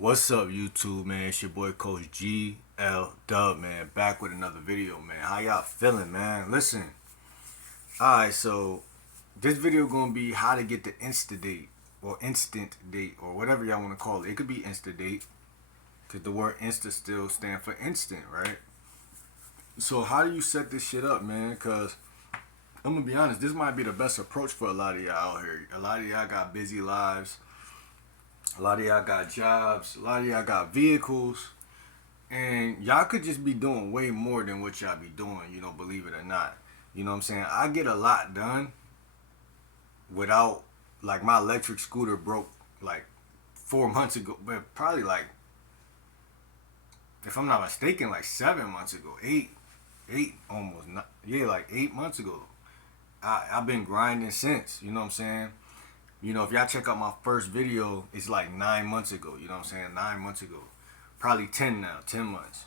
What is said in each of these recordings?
What's up, YouTube, man? It's your boy, Coach GL Dub, man. Back with another video, man. How y'all feeling, man? Listen. Alright, so this video gonna be how to get the Insta date or instant date or whatever y'all want to call it. It could be Insta date because the word Insta still stand for instant, right? So how do you set this shit up, man? Because I'm gonna be honest, this might be the best approach for a lot of y'all out here. A lot of y'all got busy lives. A lot of y'all got jobs. A lot of y'all got vehicles. And y'all could just be doing way more than what y'all be doing, believe it or not. You know what I'm saying? I get a lot done without, like, my electric scooter broke like 4 months ago. But probably like, if I'm not mistaken, like 7 months ago. Eight almost. Not, yeah, like 8 months ago. I've been grinding since, you know what I'm saying? If y'all check out my first video, it's like 9 months ago. You know what I'm saying? 9 months ago. Probably 10 now. 10 months.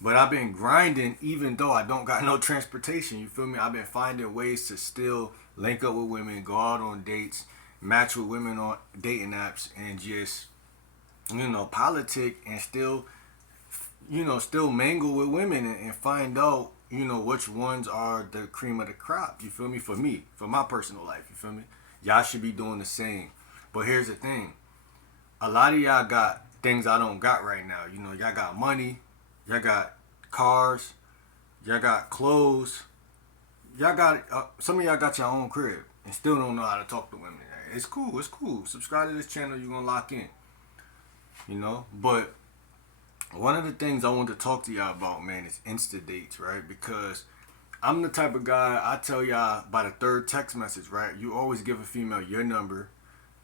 But I've been grinding even though I don't got no transportation. You feel me? I've been finding ways to still link up with women, go out on dates, match with women on dating apps, and just, politic and still, still mingle with women and find out, which ones are the cream of the crop. You feel me? For my personal life. You feel me? Y'all should be doing the same. But here's the thing. A lot of y'all got things I don't got right now. Y'all got money. Y'all got cars. Y'all got clothes. Y'all got, some of y'all got your own crib and still don't know how to talk to women. It's cool. It's cool. Subscribe to this channel. You're going to lock in. But one of the things I want to talk to y'all about, man, is Insta dates, right? Because I'm the type of guy, I tell y'all by the third text message, right? You always give a female your number.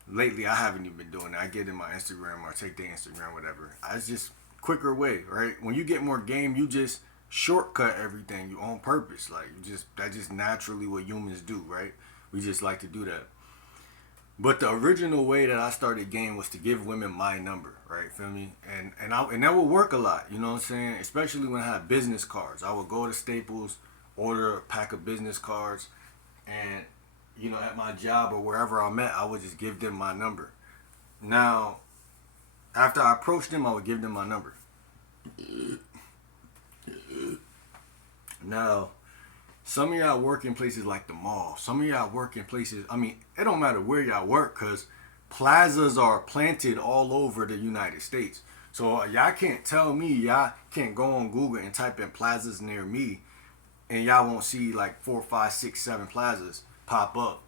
Lately, I haven't even been doing that. I get in my Instagram or take their Instagram, whatever. It's just quicker way, right? When you get more game, you just shortcut everything. You on purpose. Like, that's just naturally what humans do, right? We just like to do that. But the original way that I started game was to give women my number, right? Feel me? And that would work a lot, you know what I'm saying? Especially when I had business cards. I would go to Staples, order a pack of business cards, and at my job or wherever I'm at, I would just give them my number. Now, after I approached them, I would give them my number. Now, some of y'all work in places like the mall. Some of y'all work in places, it don't matter where y'all work, because plazas are planted all over the United States. So y'all can't tell me, y'all can't go on Google and type in plazas near me, and y'all won't see like 4, 5, 6, 7 plazas pop up.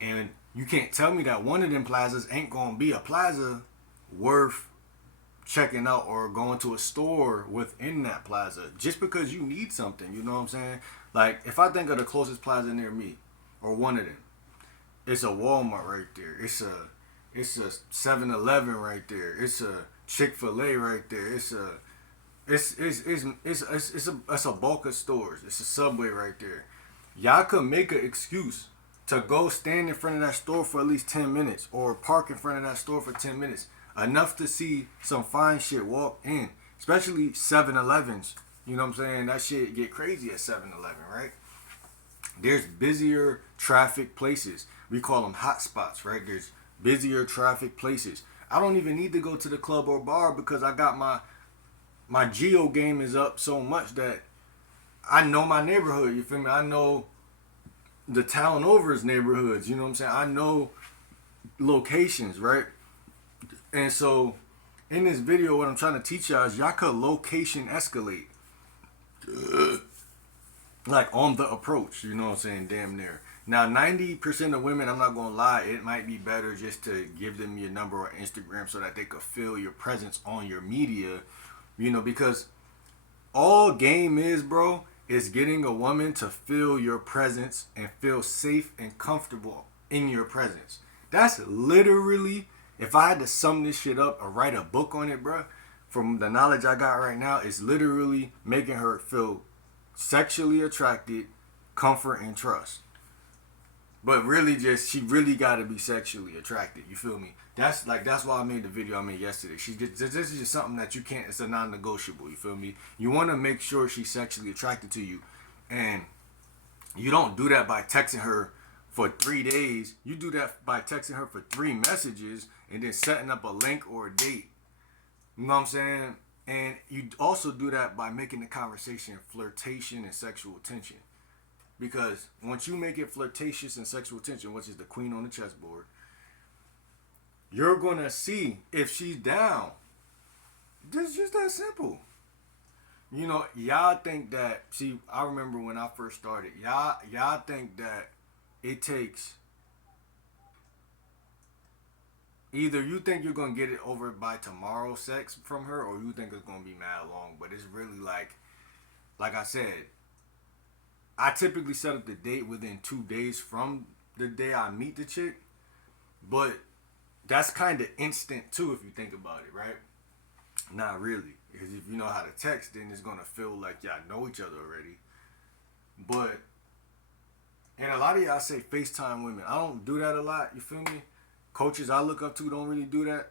And you can't tell me that one of them plazas ain't gonna be a plaza worth checking out or going to a store within that plaza just because you need something. You know what I'm saying? Like, if I think of the closest plaza near me, or one of them, it's a Walmart right there. It's a 7-Eleven right there. It's a Chick-fil-A right there. It's a bulk of stores. It's a Subway right there. Y'all could make an excuse to go stand in front of that store for at least 10 minutes or park in front of that store for 10 minutes. Enough to see some fine shit walk in. Especially 7-Elevens. You know what I'm saying? That shit get crazy at 7-Eleven, right? There's busier traffic places. We call them hot spots, right? There's busier traffic places. I don't even need to go to the club or bar because I got my geo game is up so much that I know my neighborhood. You feel me? I know the town over's neighborhoods. You know what I'm saying? I know locations, right? And so in this video, what I'm trying to teach y'all is y'all could location escalate. Like on the approach, you know what I'm saying? Damn near. Now, 90% of women, I'm not going to lie, it might be better just to give them your number or Instagram so that they could feel your presence on your media, because all game is, bro, is getting a woman to feel your presence and feel safe and comfortable in your presence. That's literally, if I had to sum this shit up or write a book on it, bro, from the knowledge I got right now, it's literally making her feel sexually attracted, comfort, and trust. But really, she really got to be sexually attracted. You feel me? That's why I made the video I made yesterday. This is just something that you can't, it's a non-negotiable. You feel me? You want to make sure she's sexually attracted to you. And you don't do that by texting her for 3 days. You do that by texting her for 3 messages and then setting up a link or a date. You know what I'm saying? And you also do that by making the conversation flirtation and sexual tension. Because once you make it flirtatious and sexual tension, which is the queen on the chessboard, you're going to see if she's down. It's just that simple. You know, y'all think that, see, I remember when I first started, y'all think that it takes, either you think you're going to get it over by tomorrow sex from her, or you think it's going to be mad long. But it's really like I said, I typically set up the date within 2 days from the day I meet the chick. But that's kind of instant too if you think about it, right? Not really. Because if you know how to text, then it's going to feel like y'all know each other already. But, and a lot of y'all say FaceTime women. I don't do that a lot, you feel me? Coaches I look up to don't really do that.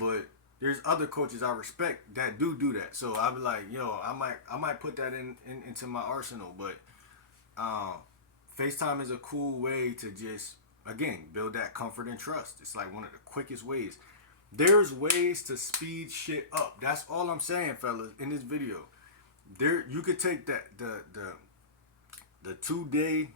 But there's other coaches I respect that do that. So I'll be like, yo, I might put that into my arsenal. But FaceTime is a cool way to just, again, build that comfort and trust. It's like one of the quickest ways. There's ways to speed shit up. That's all I'm saying, fellas, in this video. You could take that the 2 day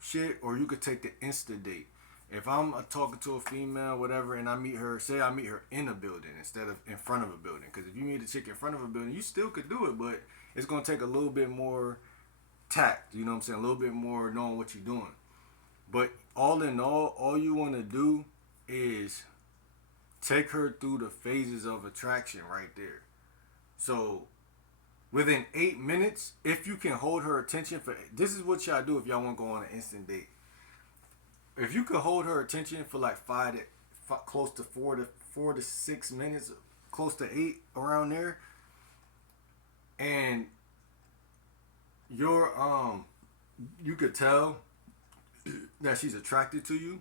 shit, or you could take the Insta date. If I'm talking to a female, whatever, and I meet her, say I meet her in a building instead of in front of a building. Because if you meet a chick in front of a building, you still could do it, but it's going to take a little bit more tact. You know what I'm saying? A little bit more knowing what you're doing. But all in all you want to do is take her through the phases of attraction right there. So within 8 minutes, if you can hold her attention for, this is what y'all do if y'all want to go on an instant date. If you could hold her attention for like close to 4 to 6 minutes, close to 8, around there, and you could tell that she's attracted to you.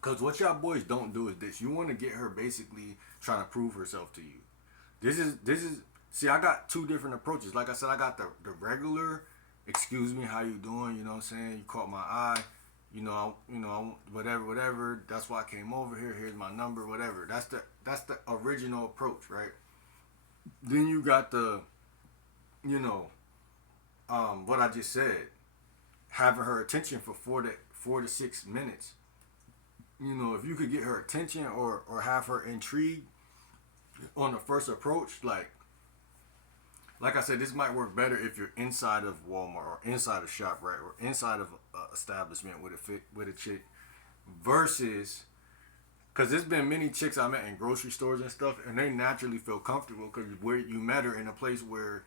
Because what y'all boys don't do is this. You want to get her basically trying to prove herself to you. This is see, I got two different approaches. Like I said, I got the regular, excuse me, how you doing? You know what I'm saying? You caught my eye. Whatever. That's why I came over here. Here's my number, whatever. That's the original approach, right? Then you got the, what I just said, having her attention for 4 to 6 minutes. If you could get her attention or have her intrigued on the first approach, like I said, this might work better if you're inside of Walmart or inside of ShopRite or inside of an establishment with a chick, versus, because there's been many chicks I met in grocery stores and stuff, and they naturally feel comfortable because where you met her in a place where,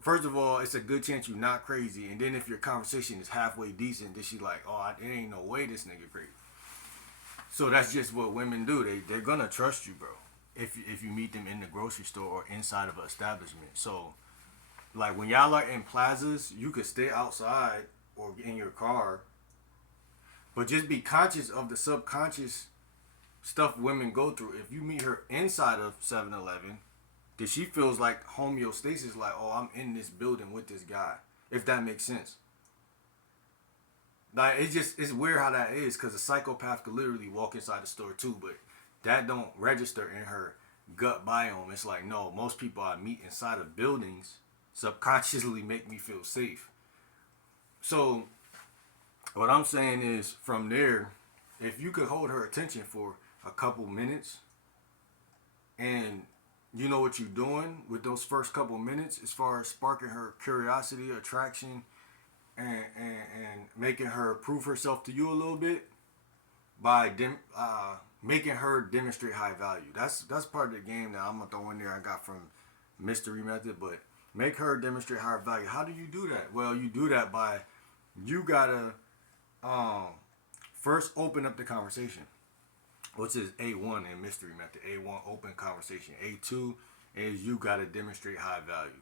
first of all, it's a good chance you're not crazy. And then if your conversation is halfway decent, then she's like, oh, there ain't no way this nigga crazy. So that's just what women do. They're going to trust you, bro, if you meet them in the grocery store or inside of an establishment. So, like, when y'all are in plazas, you could stay outside or in your car. But just be conscious of the subconscious stuff women go through. If you meet her inside of 7-Eleven, that she feels like homeostasis, like, oh, I'm in this building with this guy, if that makes sense. Like, it's weird how that is, because a psychopath could literally walk inside the store too, but that don't register in her gut biome. It's like, no, most people I meet inside of buildings subconsciously make me feel safe. So what I'm saying is, from there, if you could hold her attention for a couple minutes and you know what you're doing with those first couple minutes as far as sparking her curiosity, attraction, and making her prove herself to you a little bit by making her demonstrate high value. That's part of the game that I'm going to throw in there I got from Mystery Method, but make her demonstrate higher value. How do you do that? Well, you do that by, you got to first open up the conversation, which is A1 in Mystery Method. A1, open conversation. A2 is you got to demonstrate high value.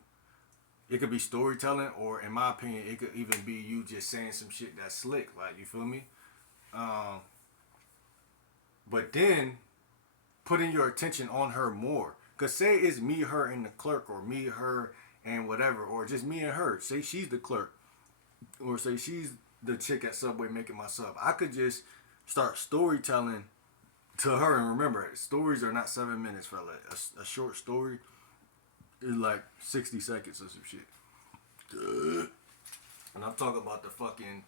It could be storytelling, or in my opinion, it could even be you just saying some shit that's slick. Like, you feel me? But then putting your attention on her more. Because say it's me, her, and the clerk, or me, her, and whatever, or just me and her. Say she's the clerk. or say she's the chick at Subway making my sub, I could just start storytelling to her. And remember, stories are not 7 minutes, fella. A short story is like 60 seconds or some shit. And I'm talking about the fucking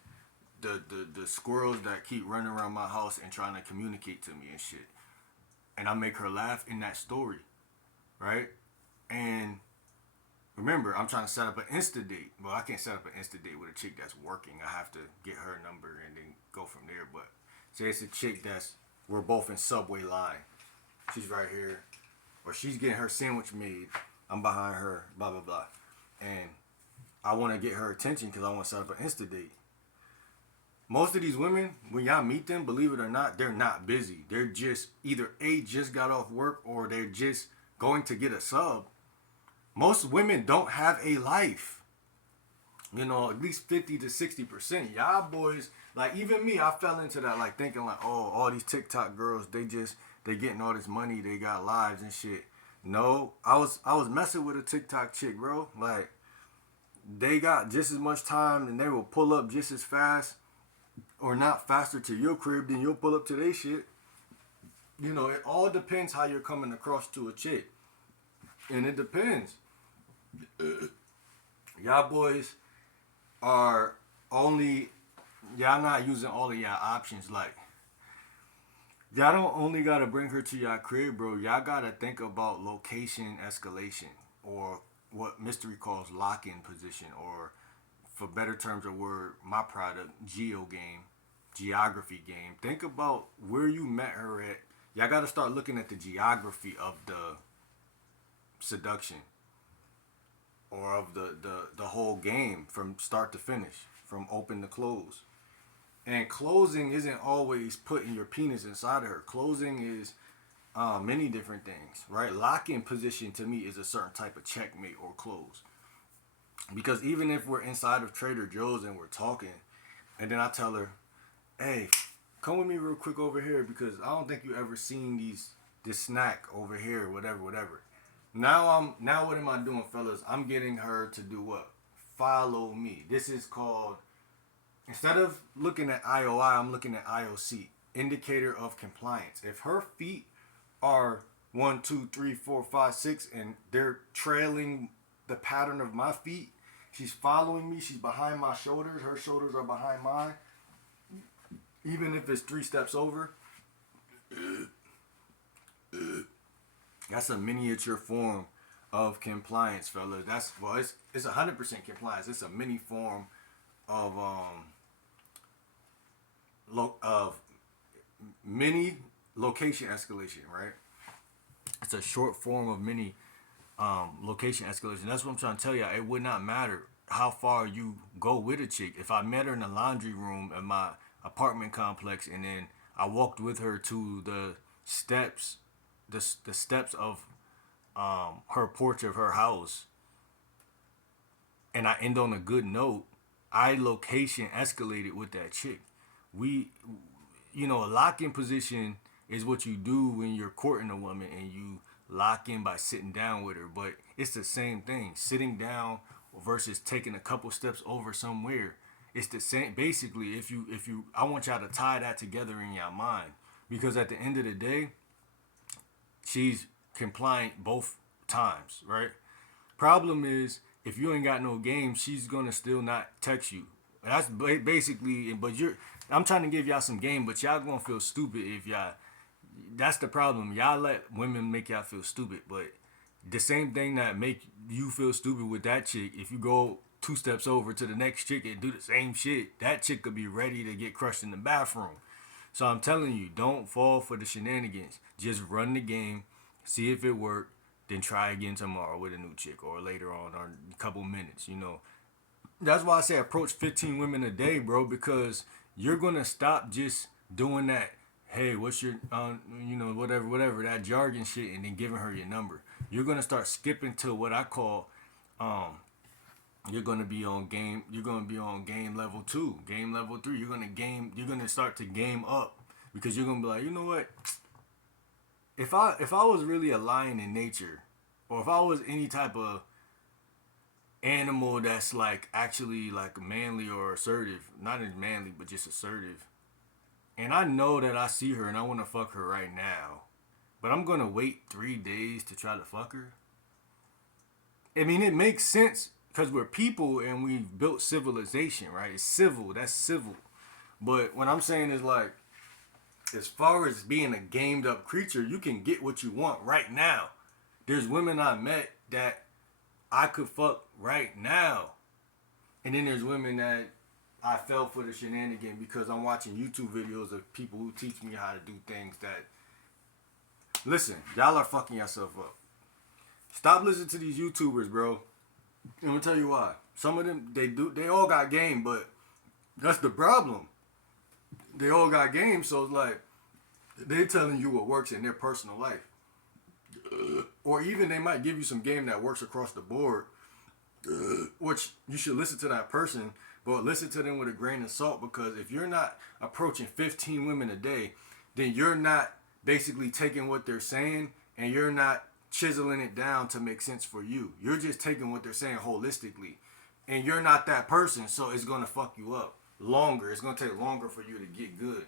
the squirrels that keep running around my house and trying to communicate to me and shit. And I make her laugh in that story, right? And remember, I'm trying to set up an Insta date. Well, I can't set up an Insta date with a chick that's working. I have to get her number and then go from there. But say it's a chick that's, we're both in Subway line. She's right here, or she's getting her sandwich made. I'm behind her, blah blah blah, and I want to get her attention because I want to set up an Insta date. Most of these women, when y'all meet them, believe it or not, they're not busy. They're just either just got off work or they're just going to get a sub. Most women don't have a life. You know, at least 50 to 60%. Y'all boys, like even me, I fell into that, like thinking like, oh, all these TikTok girls, they getting all this money, they got lives and shit. No, I was messing with a TikTok chick, bro. Like, they got just as much time and they will pull up just as fast or not faster to your crib than you'll pull up to their shit. You know, it all depends how you're coming across to a chick. And it depends. Y'all boys are only, y'all not using all of y'all options. Like, y'all don't only gotta bring her to y'all crib, bro. Y'all gotta think about location escalation, or what mystery calls lock-in position, or for better terms of word, my product, geography game. Think about where you met her at. Y'all gotta start looking at the geography of the seduction, or of the whole game from start to finish, from open to close. And closing isn't always putting your penis inside of her. Closing is many different things, right? Lock-in position to me is a certain type of checkmate or close. Because even if we're inside of Trader Joe's and we're talking, and then I tell her, hey, come with me real quick over here because I don't think you ever seen this snack over here, whatever. Now what am I doing, fellas? I'm getting her to do what? Follow me. This is called, instead of looking at IOI, I'm looking at IOC, indicator of compliance. If her feet are 1, 2, 3, 4, 5, 6, and they're trailing the pattern of my feet, she's following me, she's behind my shoulders, her shoulders are behind mine, even if it's 3 steps over, that's a miniature form of compliance, fellas. It's 100% compliance. It's a mini form of mini location escalation, right? It's a short form of mini location escalation. That's what I'm trying to tell you. It would not matter how far you go with a chick. If I met her in the laundry room at my apartment complex, and then I walked with her to the steps, the steps of her porch of her house, and I end on a good note, I location escalated with that chick. We, a lock-in position is what you do when you're courting a woman and you lock in by sitting down with her. But it's the same thing. Sitting down versus taking a couple steps over somewhere. It's the same. Basically, if you, I want y'all to tie that together in your mind, because at the end of the day, she's compliant both times, right? Problem is, if you ain't got no game, she's gonna still not text you. That's basically. But I'm trying to give y'all some game, but y'all gonna feel stupid if y'all. That's the problem. Y'all let women make y'all feel stupid, but the same thing that make you feel stupid with that chick, if you go 2 steps over to the next chick and do the same shit, that chick could be ready to get crushed in the bathroom. So I'm telling you, don't fall for the shenanigans. Just run the game, see if it worked, then try again tomorrow with a new chick, or later on, or a couple minutes, That's why I say approach 15 women a day, bro, because you're going to stop just doing that, hey, what's your, whatever, that jargon shit, and then giving her your number. You're going to start skipping to what I call, you're going to be on game level 2, game level 3. You're going to start to game up, because you're going to be like, you know what? If I was really a lion in nature, or if I was any type of animal that's like actually like manly or assertive. Not as manly, but just assertive. And I know that I see her and I want to fuck her right now. But I'm going to wait 3 days to try to fuck her. I mean, it makes sense because we're people and we've built civilization, right? It's civil. That's civil. But what I'm saying is like, as far as being a gamed up creature, you can get what you want right now. There's women I met that I could fuck right now. And then there's women that I fell for the shenanigan because I'm watching YouTube videos of people who teach me how to do things that, listen, y'all are fucking yourself up. Stop listening to these YouTubers, bro. I'm gonna tell you why. Some of them, they all got game, but that's the problem. They all got game, so it's like they're telling you what works in their personal life. Or even they might give you some game that works across the board, which you should listen to that person, but listen to them with a grain of salt, because if you're not approaching 15 women a day, then you're not basically taking what they're saying and you're not chiseling it down to make sense for you. You're just taking what they're saying holistically, and you're not that person, so it's going to fuck you up longer. It's going to take longer for you to get good.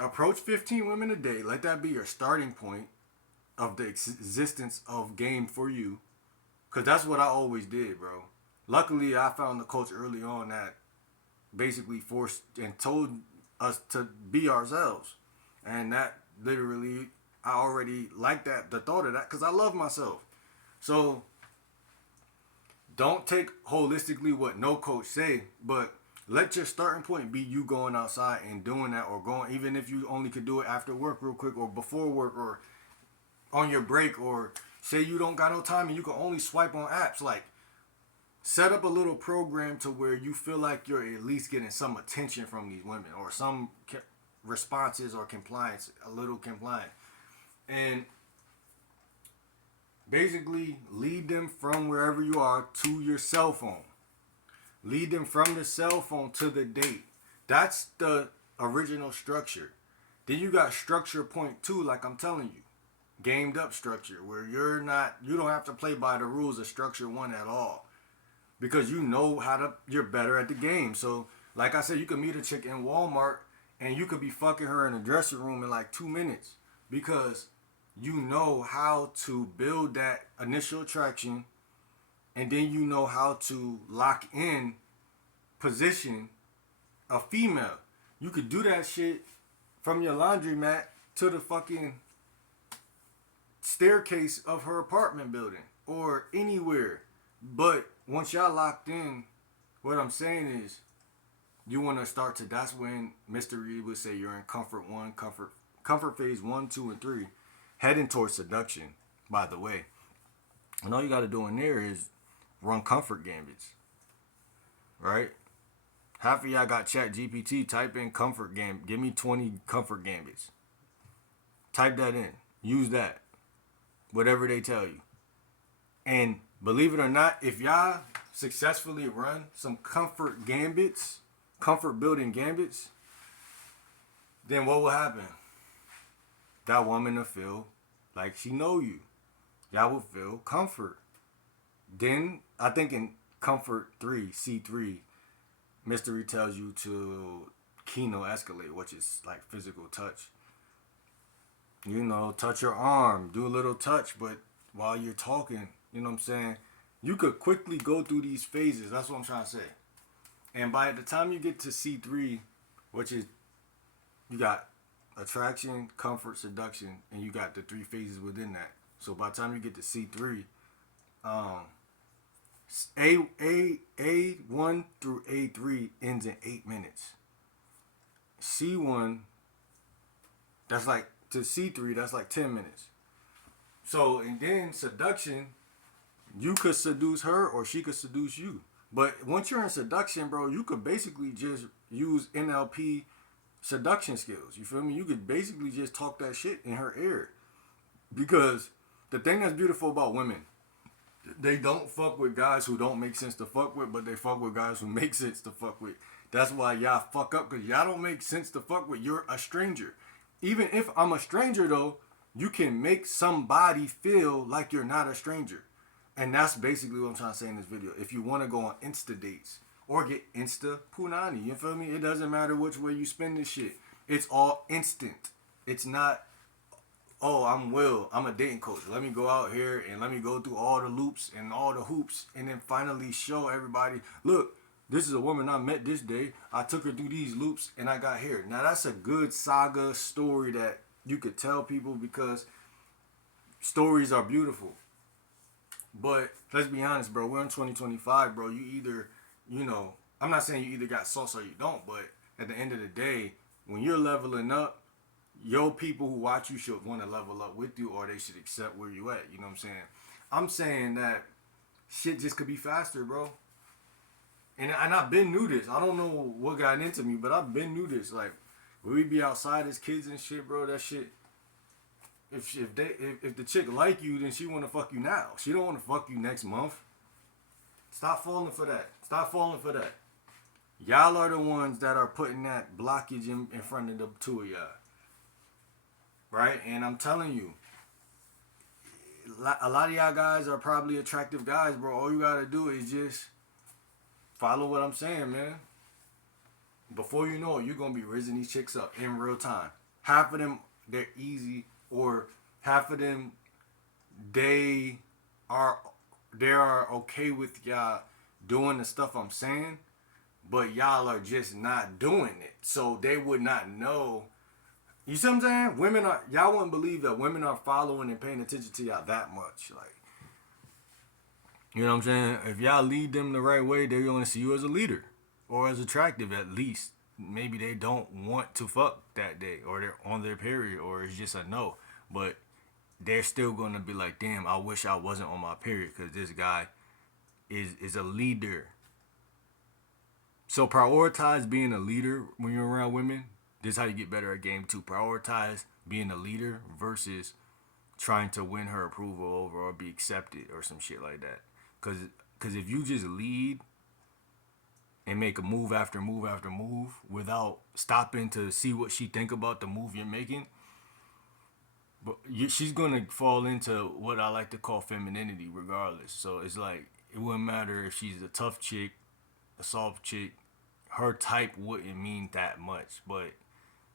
Approach 15 women a day. Let that be your starting point of the existence of game for you, because that's what I always did, bro. Luckily, I found the coach early on that basically forced and told us to be ourselves. And that literally, I already like that, the thought of that, because I love myself. So, don't take holistically what no coach say, but let your starting point be you going outside and doing that, or going, even if you only could do it after work real quick, or before work, or on your break, or say you don't got no time and you can only swipe on apps. Like, set up a little program to where you feel like you're at least getting some attention from these women, or some responses or compliance, a little compliant. And basically lead them from wherever you are to your cell phone. Lead them from the cell phone to the date. That's the original structure. Then you got structure point 2, like I'm telling you. Gamed up structure, where you don't have to play by the rules of structure 1 at all. Because you know you're better at the game. So, like I said, you could meet a chick in Walmart and you could be fucking her in the dressing room in like 2 minutes. Because you know how to build that initial attraction, and then you know how to lock in position a female. You could do that shit from your laundromat to the fucking staircase of her apartment building or anywhere. But once y'all locked in, what I'm saying is you want to start to, that's when Mr. Reed would say you're in comfort phase 1, 2, and 3, heading towards seduction, by the way. And all you got to do in there is run comfort gambits, right? Half of y'all got Chat GPT. Type in comfort gambit. Give me 20 comfort gambits. Type that in. Use that. Whatever they tell you. And believe it or not, if y'all successfully run some comfort gambits, comfort building gambits, then what will happen? That woman will feel like she know you. Y'all will feel comfort. Then I think in comfort 3, C3, Mystery tells you to Kino escalate, which is like physical touch. You know, touch your arm, do a little touch, but while you're talking, you know what I'm saying? You could quickly go through these phases. That's what I'm trying to say. And by the time you get to C3, which is, you got attraction, comfort, seduction, and you got the 3 phases within that. So by the time you get to C3, A1 through A3 ends in 8 minutes. C1, that's like, to C3, that's like 10 minutes. So, and then seduction, you could seduce her or she could seduce you. But once you're in seduction, bro, you could basically just use NLP seduction skills. You feel me? You could basically just talk that shit in her ear. Because the thing that's beautiful about women, they don't fuck with guys who don't make sense to fuck with, but they fuck with guys who make sense to fuck with. That's why y'all fuck up, because y'all don't make sense to fuck with. You're a stranger. Even if I'm a stranger, though, you can make somebody feel like you're not a stranger. And that's basically what I'm trying to say in this video. If you want to go on Insta dates or get Insta PUNANI, you feel me? It doesn't matter which way you spend this shit. It's all instant. It's not, oh, I'm Will, I'm a dating coach. Let me go out here and let me go through all the loops and all the hoops and then finally show everybody, look, this is a woman I met this day. I took her through these loops and I got here. Now that's a good saga story that you could tell people because stories are beautiful. But let's be honest, bro. We're in 2025, bro. You either, I'm not saying you either got sauce or you don't, but at the end of the day, when you're leveling up, your people who watch you should want to level up with you or they should accept where you at. You know what I'm saying? I'm saying that shit just could be faster, bro. And I've been new this. I don't know what got into me, but I've been new this. Like, when we be outside as kids and shit, bro, that shit, if the chick like you, then she want to fuck you now. She don't want to fuck you next month. Stop falling for that. Stop falling for that. Y'all are the ones that are putting that blockage in front of the two of y'all. Right? And I'm telling you, a lot of y'all guys are probably attractive guys, bro. All you gotta do is just follow what I'm saying, man. Before you know it, you're gonna be raising these chicks up in real time. Half of them, they're easy, or half of them, they are okay with y'all doing the stuff I'm saying, but y'all are just not doing it. So they would not know. You see what I'm saying? Y'all wouldn't believe that women are following and paying attention to y'all that much. Like, you know what I'm saying? If y'all lead them the right way, they're going to see you as a leader or as attractive at least. Maybe they don't want to fuck that day or they're on their period or it's just a no. But they're still going to be like, damn, I wish I wasn't on my period because this guy is a leader. So prioritize being a leader when you're around women. This is how you get better at game 2. Prioritize being a leader versus trying to win her approval over or be accepted or some shit like that. Because if you just lead and make a move after move after move without stopping to see what she think about the move you're making, she's going to fall into what I like to call femininity regardless. So it's like, it wouldn't matter if she's a tough chick, a soft chick. Her type wouldn't mean that much, but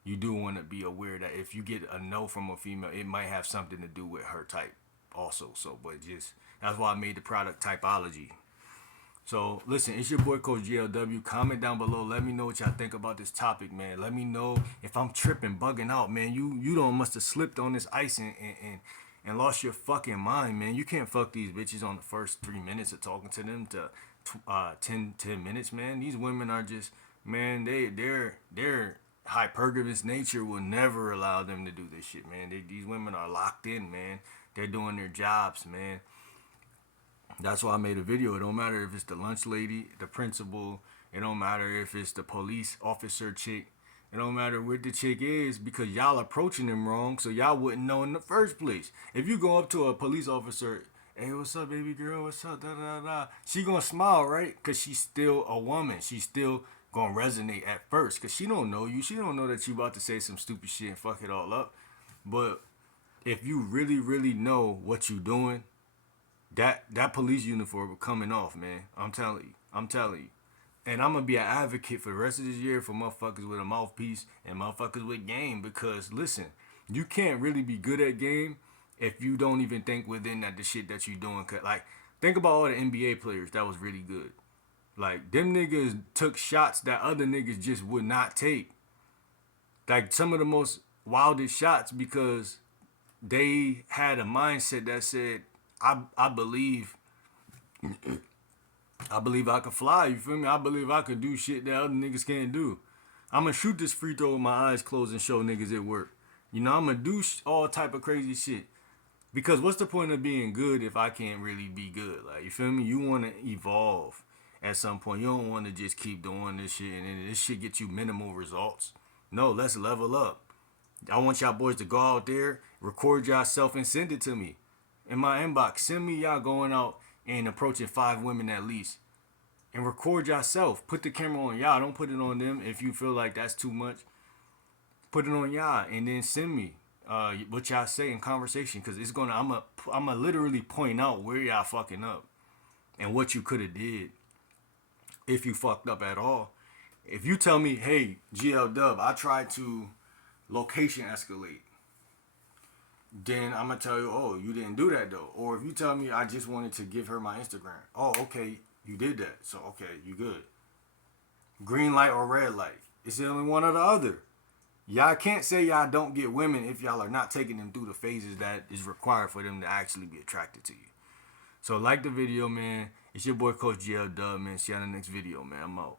you do want to be aware that if you get a no from a female, it might have something to do with her type also. So, but just, that's why I made the product typology. So, listen, it's your boy Coach GLW. Comment down below. Let me know what y'all think about this topic, man. Let me know if I'm tripping, bugging out, man. You don't must have slipped on this ice and lost your fucking mind, man. You can't fuck these bitches on the first 3 minutes of talking to them to 10 minutes, man. These women are just, man, they're hypergamous nature will never allow them to do this shit, man. These women are locked in, man. They're doing their jobs, man. That's why I made a video. It don't matter if it's the lunch lady, the principal. It don't matter if it's the police officer chick. It don't matter what the chick is because y'all approaching them wrong, so y'all wouldn't know in the first place. If you go up to a police officer, hey, what's up, baby girl? What's up? Da da da. She gonna smile, right? Cause she's still a woman. She's still gonna resonate at first, cause she don't know you. She don't know that you about to say some stupid shit and fuck it all up. But if you really, really know what you doing, that police uniform coming off, man. I'm telling you. And I'm gonna be an advocate for the rest of this year for motherfuckers with a mouthpiece and motherfuckers with game. Because listen, you can't really be good at game if you don't even think within that the shit that you doing. Like, think about all the NBA players that was really good. Like, them niggas took shots that other niggas just would not take. Like, some of the most wildest shots because they had a mindset that said, I believe I can fly, you feel me? I believe I could do shit that other niggas can't do. I'm gonna shoot this free throw with my eyes closed and show niggas it work. You know, I'm gonna do all type of crazy shit. Because what's the point of being good if I can't really be good? Like, you feel me? You want to evolve at some point. You don't want to just keep doing this shit and then this shit get you minimal results. No, let's level up. I want y'all boys to go out there, record yourself and send it to me. In my inbox, send me y'all going out and approaching 5 women at least. And record yourself. Put the camera on y'all. Don't put it on them if you feel like that's too much. Put it on y'all and then send me. what y'all say in conversation, because it's gonna I'm gonna literally point out where y'all fucking up and what you could have did if you fucked up at all. If you tell me, hey, GL Dub, I tried to location escalate, then I'm gonna tell you, oh, you didn't do that though. Or if you tell me I just wanted to give her my Instagram, oh, okay, you did that, so okay, you good. Green light or red light, it's the only one or the other. Y'all can't say y'all don't get women if y'all are not taking them through the phases that is required for them to actually be attracted to you. So like the video, man. It's your boy Coach GL Dub, man. See you on the next video, man. I'm out.